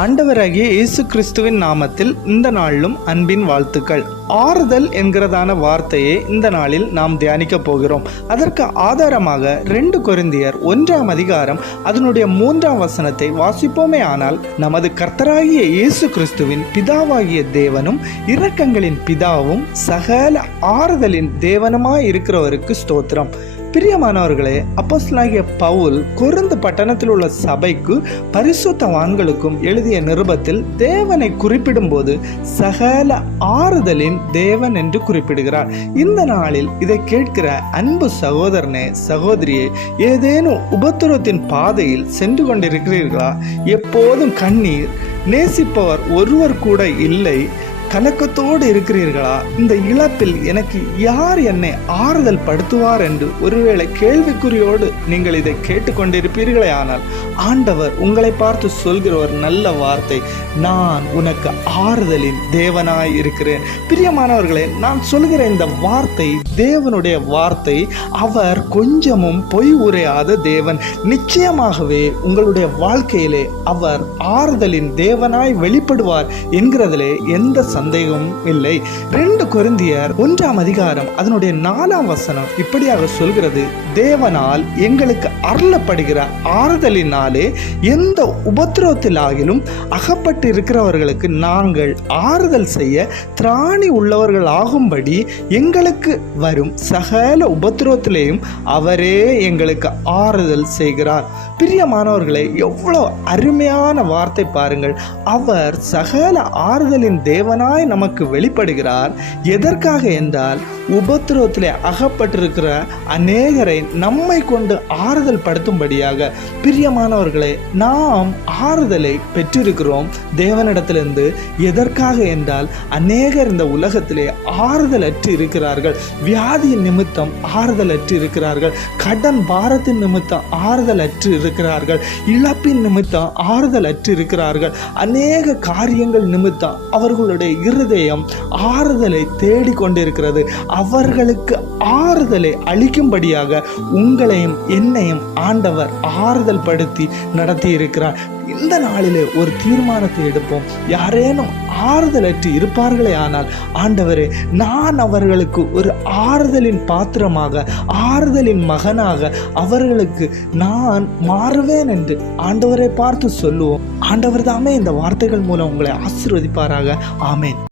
ஆண்டவராகிய இயேசு கிறிஸ்துவின் நாமத்தில் இந்த நாளிலும் அன்பின் வாழ்த்துக்கள். ஆறுதல் என்கிறதான வார்த்தையை இந்த நாளில் நாம் தியானிக்க போகிறோம். அதற்கு ஆதாரமாக ரெண்டு கொரிந்தியர் ஒன்றாம் அதிகாரம் அதனுடைய மூன்றாம் வசனத்தை வாசிப்போமே ஆனால் நமது கர்த்தராகிய இயேசு கிறிஸ்துவின் பிதாவாகிய தேவனும் இரக்கங்களின் பிதாவும் சகல ஆறுதலின் தேவனுமாய் இருக்கிறவருக்கு ஸ்தோத்திரம். பிரியமானவர்களே அப்போஸ்லாகிய பவுல் குறுந்து பட்டணத்தில் உள்ள சபைக்கு பரிசுத்தவான்களுக்கும் எழுதிய நிருபத்தில் தேவனை குறிப்பிடும்போது சகல ஆறுதலின் தேவன் என்று குறிப்பிடுகிறார். இந்த நாளில் இதை கேட்கிற அன்பு சகோதரனே சகோதரியே ஏதேனும் உபத்திரத்தின் பாதையில் சென்று கொண்டிருக்கிறீர்களா? எப்போதும் கண்ணீர் நேசிப்பவர் ஒருவர் கூட இல்லை. கலக்கத்தோடு இருக்கிறீர்களா? இந்த இழப்பில் எனக்கு யார் என்னை ஆறுதல் படுத்துவார் என்று ஒருவேளை கேள்விக்குறியோடு நீங்கள் இதை கேட்டுக்கொண்டிருப்பீர்களே ஆனால் ஆண்டவர் உங்களை பார்த்து சொல்கிற ஒரு நல்ல வார்த்தை. நான் உனக்கு ஆறுதலின் தேவனாய் இருக்கிறேன். பிரியமானவர்களே நான் சொல்கிற இந்த வார்த்தை தேவனுடைய வார்த்தை. அவர் கொஞ்சமும் பொய் உரையாத தேவன். நிச்சயமாகவே உங்களுடைய வாழ்க்கையிலே அவர் ஆறுதலின் தேவனாய் வெளிப்படுவார் என்கிறதிலே எந்த சந்தேகமும் இல்லை. ரெண்டு கொரிந்தியர் ஒன்றாம் அதிகாரம் அதனுடைய நாலாம் வசனம். இப்படியாக சொல்கிறது தேவனால் எங்களுக்கு அருளப்படுகிற ஆறுதலினாலே எந்த உபத்திரவத்திலாகிலும் அகப்பட்டு இருக்கிறவர்களுக்கு நாங்கள் ஆறுதல் செய்ய திராணி உள்ளவர்கள் ஆகும்படி எங்களுக்கு வரும் சகல உபத்திரவத்திலேயும் அவரே எங்களுக்கு ஆறுதல் செய்கிறார். பிரியமானவர்களை எவ்வளோ அருமையான வார்த்தை பாருங்கள். அவர் சகல ஆறுதலின் தேவனாய் நமக்கு வெளிப்படுகிறார். எதற்காக என்றால் உபத்திரவத்தில் அகப்பட்டிருக்கிற அநேகரை நம்மை கொண்டு ஆறுதல் படுத்தும்படியாக பிரியமானவர்களே நாம் ஆறுதலை பெற்றிருக்கிறோம். தேவனிடத்திலிருந்து எதற்காக என்றால் அநேகர் இந்த உலகத்திலே ஆறுதல் அற்று இருக்கிறார்கள். வியாதியின் நிமித்தம் ஆறுதல் அற்று இருக்கிறார்கள். கடன் பாரத்தின் நிமித்தம் ஆறுதல் அற்று இருக்கிறார்கள். இழப்பின் நிமித்தம் ஆறுதல் அற்று இருக்கிறார்கள். அநேக காரியங்கள் நிமித்தம் அவர்களுடைய இருதயம் ஆறுதலை தேடிக்கொண்டிருக்கிறது. அவர்களுக்கு ஆறுதலை அளிக்கும்படியாக உங்களையும் என்னையும் ஆண்டவர் ஆறுதல் படுத்தி நடத்தி இருக்கிறார் இந்த நாளிலே ஒரு தீர்மானத்தை எடுப்போம். யாரேனும் ஆறுதலற்று இருப்பார்களே ஆனால் ஆண்டவரே நான் அவர்களுக்கு ஒரு ஆறுதலின் பாத்திரமாக ஆறுதலின் மகனாக அவர்களுக்கு நான் மாறுவேன் என்று ஆண்டவரை பார்த்து சொல்லுவோம். ஆண்டவர் தாமே இந்த வார்த்தைகள் மூலம் உங்களை ஆசிர்வதிப்பாராக. ஆமேன்.